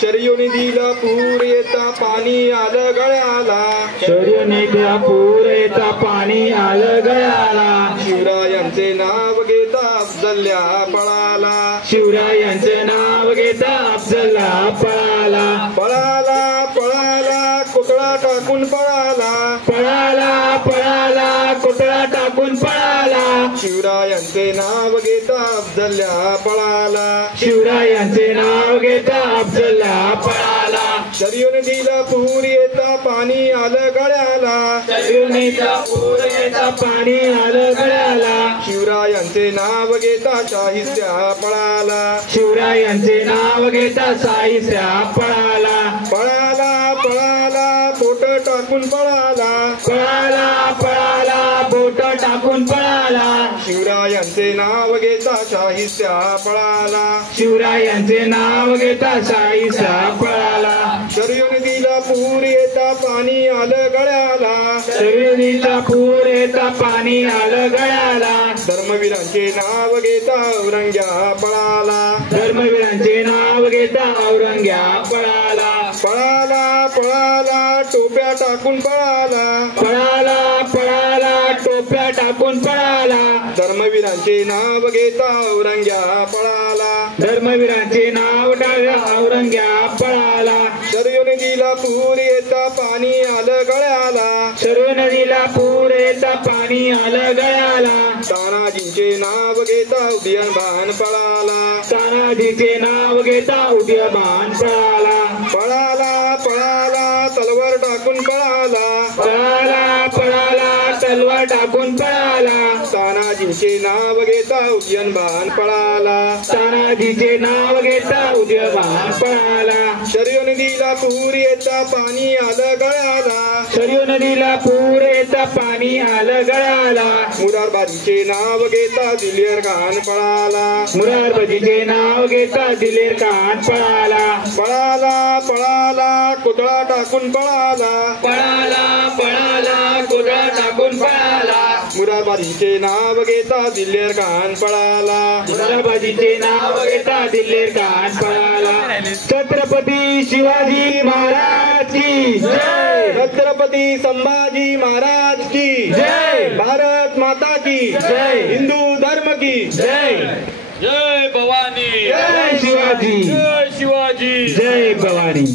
शर्यू दिला पूर येता पाणी आलं गळ्याला, शर्यू दिला पूर येता पाणी आलं गळ्याला, शिवरायांचे नाव घेता अफजल्या पळाला, शिवरायांचे नाव घेता अफजला पळाला, पळाला पळाला कोतळा टाकून पळाला, पळाला पळाला कोतळा टाकून पळाला, शिवरायांचे नाव घेता अफजल्या पळाला, शिवरायांचे नाव घेता अफजला पळाला, शर्यू दिला पूर येता पाणी आलं गळ्याला, शर्यू दिला पूर येता पाणी आलं गळ्याला, शिवरायांचे नाव घेता शाहिस्त्या पळाला, शिवरायांचे नाव घेता साईस्या पळाला, पळाला पळाला बोट टाकून पळाला, पळाला पळाला बोट टाकून पळाला, शिवरायांचे नाव घेता शाहिस्त्या पळाला, शिवरायांचे नाव घेता साईस्या पळाला, शर्यू दिला पूर येता पाणी आलं गळ्याला, शर्यू दिला पूर येता पाणी आलं गळ्याला, धर्मवीरांचे नाव घेता औरंग्या पळाला, धर्मवीरांचे नाव घेता औरंग्या पळाला, पळाला पळाला टोप्या टाकून पळाला, पळाला पळाला टोप्या टाकून पळाला, धर्मवीरांचे नाव घेता औरंग्या पळाला, धर्मवीरांचे नाव टाळ्या औरंग्या पळाला, शर्यू दिला पूर येता पाणी आलं गळ्याला, शर्यू नदीला पूर येता पाणी आलं गळ्याला, तानाजींचे नाव घेता उदयनभान पळाला, तानाजीचे नाव घेता उदयभान पळाला, पळाला पळाला तलवार टाकून पळाला, पळाला पळाला तलवार टाकून पळाला, तानाजींचे नाव घेता उदयनभान पळाला, तानाजीचे नाव घेता उदयभान पळाला, शर्यू दिला पूर येता पाणी आलं गळ्याला, शर्यू नदीला पूर येता पाणी आलं गळ्याला, मुरारबाजीचे नाव घेता दिलेर खान पळाला, मुरारबाजीचे नाव घेता दिलेर खान पळाला, पळाला पळाला कोतळा टाकून पळाला, पळाला पळाला कोतळा टाकून पळाला, मुरारबाजीचे नाव घेता दिलेर खान पळाला, मुरारबाजीचे नाव घेता दिलेर खान पळाला, छत्रपती शिवाजी महाराज की जय, छत्रपती संभाजी महाराज की जय, भारत माता की जय, हिंदू धर्म की जय, जय भवानी, जय शिवाजी, जय शिवाजी, जय भवानी.